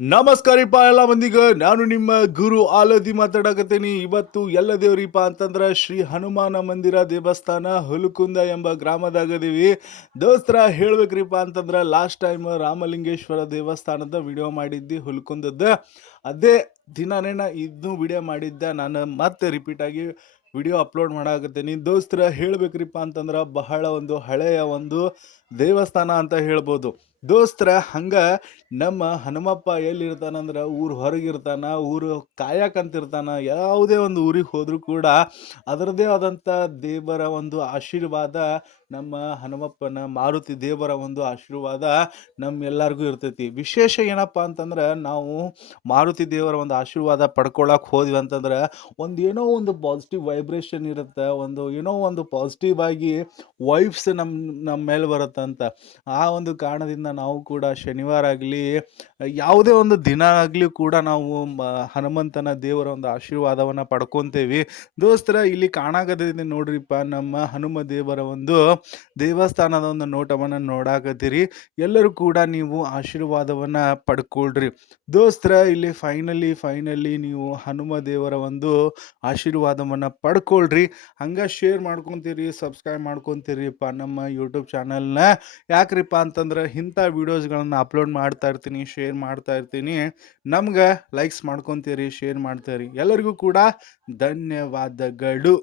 ನಮಸ್ಕಾರಿಪ್ಪ ಎಲ್ಲ ಮಂದಿಗ. ನಾನು ನಿಮ್ಮ ಗುರು ಆಲದಿ ಮಾತಾಡಕತ್ತೀನಿ. ಇವತ್ತು ಎಲ್ಲ ದೇವ್ರಿಪ್ಪ ಅಂತಂದ್ರೆ ಶ್ರೀ ಹನುಮಾನ ಮಂದಿರ ದೇವಸ್ಥಾನ ಹುಲುಕುಂದ ಎಂಬ ಗ್ರಾಮದಾಗದೀವಿ ದೋಸ್ತರ, ಹೇಳ್ಬೇಕ್ರಿಪ್ಪ ಅಂತಂದ್ರೆ ಲಾಸ್ಟ್ ಟೈಮ್ ರಾಮಲಿಂಗೇಶ್ವರ ದೇವಸ್ಥಾನದ ವಿಡಿಯೋ ಮಾಡಿದ್ದಿ ಹುಲ್ಕುಂದದ್ದು. ಅದೇ ದಿನನೇ ನಾ ಇದನ್ನು ವಿಡಿಯೋ ಮಾಡಿದ್ದೆ. ನಾನು ಮತ್ತೆ ರಿಪೀಟ್ ಆಗಿ ವಿಡಿಯೋ ಅಪ್ಲೋಡ್ ಮಾಡಾಕತ್ತೀನಿ. ದೋಸ್ತರ, ಹೇಳ್ಬೇಕ್ರಿಪ್ಪ ಅಂತಂದ್ರೆ ಬಹಳ ಒಂದು ಹಳೆಯ ಒಂದು ದೇವಸ್ಥಾನ ಅಂತ ಹೇಳ್ಬೋದು. ದೋಸ್ತರ, ಹಂಗ ನಮ್ಮ ಹನುಮಪ್ಪ ಎಲ್ಲಿರ್ತಾನಂದ್ರೆ ಊರು ಹೊರಗಿರ್ತಾನ, ಊರು ಕಾಯಕಂತಿರ್ತಾನ ಯಾವುದೇ ಒಂದು ಊರಿಗೆ ಹೋದರೂ ಕೂಡ ಅದರದೇ ಆದಂಥ ದೇವರ ಒಂದು ಆಶೀರ್ವಾದ ನಮ್ಮ ಹನುಮಪ್ಪನ ಮಾರುತಿ ದೇವರ ಒಂದು ಆಶೀರ್ವಾದ ನಮ್ಮೆಲ್ಲರಿಗೂ ಇರ್ತೈತಿ. ವಿಶೇಷ ಏನಪ್ಪ ಅಂತಂದ್ರೆ ನಾವು ಮಾರುತಿ ದೇವರ ಒಂದು ಆಶೀರ್ವಾದ ಪಡ್ಕೊಳಕ್ಕೆ ಹೋದ್ವಿ ಅಂತಂದ್ರೆ ಒಂದು ಏನೋ ಒಂದು ಪಾಸಿಟಿವ್ ವೈಬ್ರೇಷನ್ ಇರುತ್ತೆ, ಒಂದು ಏನೋ ಒಂದು ಪಾಸಿಟಿವ್ ಆಗಿ ವೈಫ್ಸ್ ನಮ್ಮ ನಮ್ಮ ಮೇಲೆ ಬರುತ್ತಂತ. ಆ ಒಂದು ಕಾರಣದಿಂದ ನಾವು ಕೂಡ ಶನಿವಾರ ಆಗಲಿ, ಯಾವುದೇ ಒಂದು ದಿನ ಆಗಲಿ ಕೂಡ ನಾವು ಹನುಮಂತನ ದೇವರ ಒಂದು ಆಶೀರ್ವಾದವನ್ನು ಪಡ್ಕೊತೇವಿ. ದೋಸ್ತರ, ಇಲ್ಲಿ ಕಾಣಾಗದಿದೆ ನೋಡ್ರಿಪ್ಪ, ನಮ್ಮ ಹನುಮ ದೇವರ ಒಂದು ದೇವಸ್ಥಾನದ ಒಂದು ನೋಟವನ್ನು ನೋಡಾಕತ್ತೀರಿ ಎಲ್ಲರೂ ಕೂಡ ನೀವು ಆಶೀರ್ವಾದವನ್ನು ಪಡ್ಕೊಳ್ರಿ. ದೋಸ್ತರ, ಇಲ್ಲಿ ಫೈನಲಿ ಫೈನಲಿ ನೀವು ಹನುಮ ದೇವರ ಒಂದು ಆಶೀರ್ವಾದವನ್ನು ಪಡ್ಕೊಳ್ರಿ. ಹಂಗೆ ಶೇರ್ ಮಾಡ್ಕೊತೀರಿ ಸಬ್ಸ್ಕ್ರೈಬ್ ಮಾಡ್ಕೊತೀರಿಪ್ಪ ನಮ್ಮ ಯೂಟ್ಯೂಬ್ ಚಾನಲ್ನ ಯಾಕ್ರಿಪ್ಪ ಅಂತಂದ್ರೆ ಇಂಥ ವೀಡಿಯೋಸ್ಗಳನ್ನು ಅಪ್ಲೋಡ್ ಮಾಡ್ತಾ ಇರ್ತೀನಿ, ಶೇರ್ ಮಾಡ್ತಾ ಇರ್ತೀನಿ. ನಮ್ಗೆ ಲೈಕ್ಸ್ ಮಾಡ್ಕೊತೀರಿ, ಶೇರ್ ಮಾಡ್ತೀರಿ. ಎಲ್ಲರಿಗೂ ಕೂಡ ಧನ್ಯವಾದಗಳು.